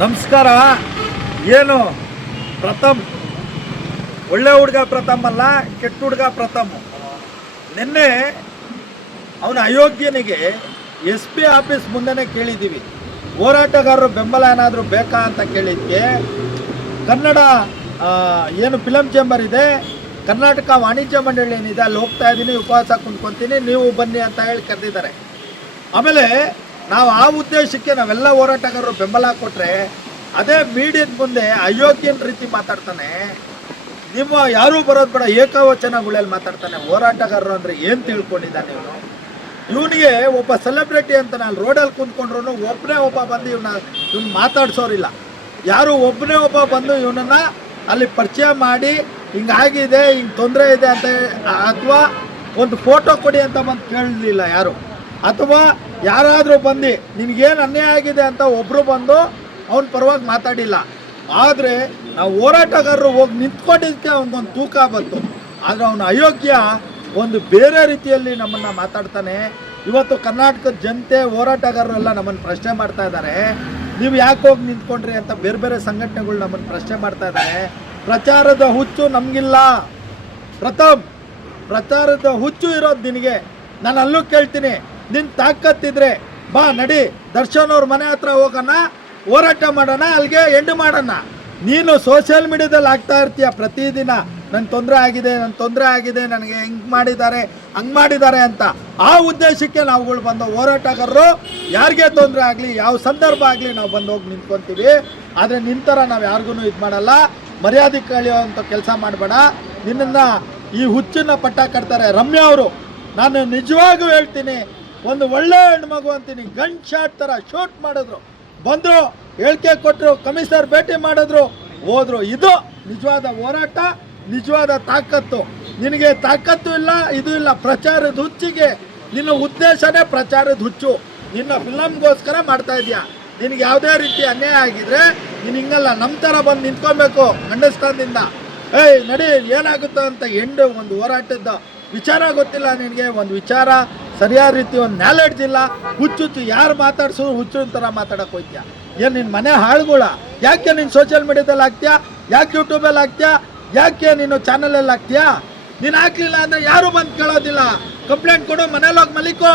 ನಮಸ್ಕಾರ. ಏನು ಪ್ರಥಮ್ ಒಳ್ಳೆ ಹುಡುಗ ಪ್ರಥಮ್ ಅಲ್ಲ, ಕೆಟ್ಟ ಹುಡುಗ ಪ್ರಥಮ್. ನಿನ್ನೆ ಅವನ ಅಯೋಗ್ಯನಿಗೆ SP ಆಫೀಸ್ ಮುಂದೆನೇ ಕೇಳಿದ್ದೀವಿ, ಹೋರಾಟಗಾರರು ಬೆಂಬಲ ಏನಾದರೂ ಬೇಕಾ ಅಂತ ಕೇಳಿದ್ಕೆ ಕನ್ನಡ ಏನು ಫಿಲಮ್ ಚೇಂಬರ್ ಇದೆ, ಕರ್ನಾಟಕ ವಾಣಿಜ್ಯ ಮಂಡಳಿ ಏನಿದೆ, ಅಲ್ಲಿ ಹೋಗ್ತಾ ಇದ್ದೀನಿ, ಉಪವಾಸ ಕುಂತ್ಕೊತೀನಿ, ನೀವು ಬನ್ನಿ ಅಂತ ಹೇಳಿ ಕರೆದಿದ್ದಾರೆ. ಆಮೇಲೆ ನಾವು ಆ ಉದ್ದೇಶಕ್ಕೆ ನಾವೆಲ್ಲ ಹೋರಾಟಗಾರರು ಬೆಂಬಲ ಕೊಟ್ಟರೆ ಅದೇ ಮೀಡಿಯಾದ ಮುಂದೆ ಅಯೋಗ್ಯನ ರೀತಿ ಮಾತಾಡ್ತಾನೆ. ನಿಮ್ಮ ಯಾರೂ ಬರೋದು ಬೇಡ, ಏಕವಚನಗಳಲ್ಲಿ ಮಾತಾಡ್ತಾನೆ. ಹೋರಾಟಗಾರರು ಅಂದರೆ ಏನು ತಿಳ್ಕೊಂಡಿದ್ದಾನೆ ಇವನು? ಇವನಿಗೆ ಒಬ್ಬ ಸೆಲೆಬ್ರಿಟಿ ಅಂತ ನಾನು ರೋಡಲ್ಲಿ ಕುಂತ್ಕೊಂಡ್ರು ಒಬ್ಬನೇ ಒಬ್ಬ ಬಂದು ಇವ್ನು ಮಾತಾಡ್ಸೋರಿಲ್ಲ. ಯಾರು ಒಬ್ಬನೇ ಒಬ್ಬ ಬಂದು ಇವನನ್ನು ಅಲ್ಲಿ ಪರಿಚಯ ಮಾಡಿ ಹಿಂಗಾಗಿದೆ, ಹಿಂಗೆ ತೊಂದರೆ ಇದೆ ಅಂತ, ಅಥವಾ ಒಂದು ಫೋಟೋ ಕೊಡಿ ಅಂತ ಬಂದು ಕೇಳಲಿಲ್ಲ ಯಾರು. ಅಥವಾ ಯಾರಾದರೂ ಬಂದು ನಿನಗೇನು ಅನ್ಯಾಯ ಆಗಿದೆ ಅಂತ ಒಬ್ಬರು ಬಂದು ಅವನ ಪರವಾಗಿ ಮಾತಾಡಿಲ್ಲ. ಆದರೆ ನಾವು ಹೋರಾಟಗಾರರು ಹೋಗಿ ನಿಂತ್ಕೊಂಡಿದ್ದಕ್ಕೆ ಅವನಿಗೊಂದು ತೂಕ ಬಂತು. ಆದರೆ ಅವನ ಅಯೋಗ್ಯ ಒಂದು ಬೇರೆ ರೀತಿಯಲ್ಲಿ ನಮ್ಮನ್ನು ಮಾತಾಡ್ತಾನೆ. ಇವತ್ತು ಕರ್ನಾಟಕದ ಜನತೆ ಹೋರಾಟಗಾರರೆಲ್ಲ ನಮ್ಮನ್ನು ಪ್ರಶ್ನೆ ಮಾಡ್ತಾ ಇದ್ದಾರೆ, ನೀವು ಯಾಕೆ ಹೋಗಿ ನಿಂತ್ಕೊಂಡ್ರಿ ಅಂತ. ಬೇರೆ ಬೇರೆ ಸಂಘಟನೆಗಳು ನಮ್ಮನ್ನು ಪ್ರಶ್ನೆ ಮಾಡ್ತಾ ಇದ್ದಾರೆ. ಪ್ರಚಾರದ ಹುಚ್ಚು ನಮಗಿಲ್ಲ ಪ್ರಥಮ್, ಪ್ರಚಾರದ ಹುಚ್ಚು ಇರೋದು ನಿನಗೆ. ನಾನು ಅಲ್ಲೂ ಕೇಳ್ತೀನಿ, ನಿನ್ನ ತಾಕತ್ತಿದ್ರೆ ಬಾ ನಡಿ, ದರ್ಶನ್ ಅವ್ರ ಮನೆ ಹತ್ರ ಹೋಗೋಣ, ಹೋರಾಟ ಮಾಡೋಣ, ಅಲ್ಲಿಗೆ ಎಂಡ್ ಮಾಡೋಣ. ನೀನು ಸೋಷಿಯಲ್ ಮೀಡಿಯಾದಲ್ಲಿ ಆಗ್ತಾ ಇರ್ತೀಯ ಪ್ರತಿದಿನ, ನನ್ನ ತೊಂದರೆ ಆಗಿದೆ, ನನ್ನ ತೊಂದರೆ ಆಗಿದೆ, ನನಗೆ ಹೆಂಗೆ ಮಾಡಿದ್ದಾರೆ, ಹಂಗೆ ಮಾಡಿದ್ದಾರೆ ಅಂತ. ಆ ಉದ್ದೇಶಕ್ಕೆ ನಾವುಗಳು ಬಂದು ಹೋರಾಟಗಾರರು ಯಾರಿಗೆ ತೊಂದರೆ ಆಗಲಿ, ಯಾವ ಸಂದರ್ಭ ಆಗಲಿ ನಾವು ಬಂದು ಹೋಗಿ ನಿಂತ್ಕೊತೀವಿ. ಆದರೆ ನಿಂತರ ನಾವು ಯಾರಿಗೂ ಇದು ಮಾಡಲ್ಲ. ಮರ್ಯಾದೆ ಕಳೆಯುವಂಥ ಕೆಲಸ ಮಾಡಬೇಡ. ನಿನ್ನನ್ನು ಈ ಹುಚ್ಚನ್ನ ಪಟ್ಟ ಕಟ್ತಾರೆ ರಮ್ಯಾ ಅವರು. ನಾನು ನಿಜವಾಗೂ ಹೇಳ್ತೀನಿ, ಒಂದು ಒಳ್ಳೆ ಹೆಣ್ಮಗು ಅಂತೀನಿ, ಗನ್ ಶಾಟ್ ಥರ ಶೂಟ್ ಮಾಡಿದ್ರು, ಬಂದರು, ಹೇಳಿಕೆ ಕೊಟ್ಟರು, ಕಮಿಷನರ್ ಭೇಟಿ ಮಾಡಿದ್ರು, ಹೋದರು. ಇದು ನಿಜವಾದ ಹೋರಾಟ, ನಿಜವಾದ ತಾಕತ್ತು. ನಿನಗೆ ತಾಕತ್ತು ಇಲ್ಲ, ಇದು ಇಲ್ಲ. ಪ್ರಚಾರದ ಹುಚ್ಚಿಗೆ ನಿನ್ನ ಉದ್ದೇಶನೇ ಪ್ರಚಾರದ ಹುಚ್ಚು. ನಿನ್ನ ಫಿಲಮ್ಗೋಸ್ಕರ ಮಾಡ್ತಾ ಇದೆಯಾ. ನಿನಗೆ ಯಾವುದೇ ರೀತಿ ಅನ್ಯಾಯ ಆಗಿದ್ರೆ ನೀನು ಹಿಂಗಲ್ಲ, ನಮ್ಮ ಥರ ಬಂದು ನಿಂತ್ಕೊಬೇಕು ಅಂಡರ್ಸ್ಟ್ಯಾಂಡಿಂದ. ಏಯ್ ನಡಿ, ಏನಾಗುತ್ತೋ ಅಂತ ಎಂಡು ಒಂದು ಹೋರಾಟದ ವಿಚಾರ ಗೊತ್ತಿಲ್ಲ ನಿನಗೆ, ಒಂದು ವಿಚಾರ ಸರಿಯಾದ ರೀತಿ ಒಂದು ನಾಲೆಡ್ಜ್ ಇಲ್ಲ. ಹುಚ್ಚುಚ್ಚು ಯಾರು ಮಾತಾಡ್ಸೋದು ಹುಚ್ಚು ಥರ ಮಾತಾಡೋಕೆ ಹೋಗ್ತೀಯ. ಏನು ನಿನ್ನ ಮನೆ ಹಾಳುಗಳ? ಯಾಕೆ ನೀನು ಸೋಷಿಯಲ್ ಮೀಡಿಯಾದಲ್ಲಿ ಹಾಕ್ತೀಯಾ? ಯಾಕೆ ಯೂಟ್ಯೂಬಲ್ಲಿ ಹಾಕ್ತೀಯಾ? ಯಾಕೆ ನೀನು ಚಾನಲಲ್ಲಿ ಹಾಕ್ತೀಯಾ? ನೀನು ಹಾಕ್ಲಿಲ್ಲ ಅಂದರೆ ಯಾರೂ ಬಂದು ಕೇಳೋದಿಲ್ಲ. ಕಂಪ್ಲೇಂಟ್ ಕೊಡು, ಮನೇಲೋಗಿ ಮಲಿಕೋ.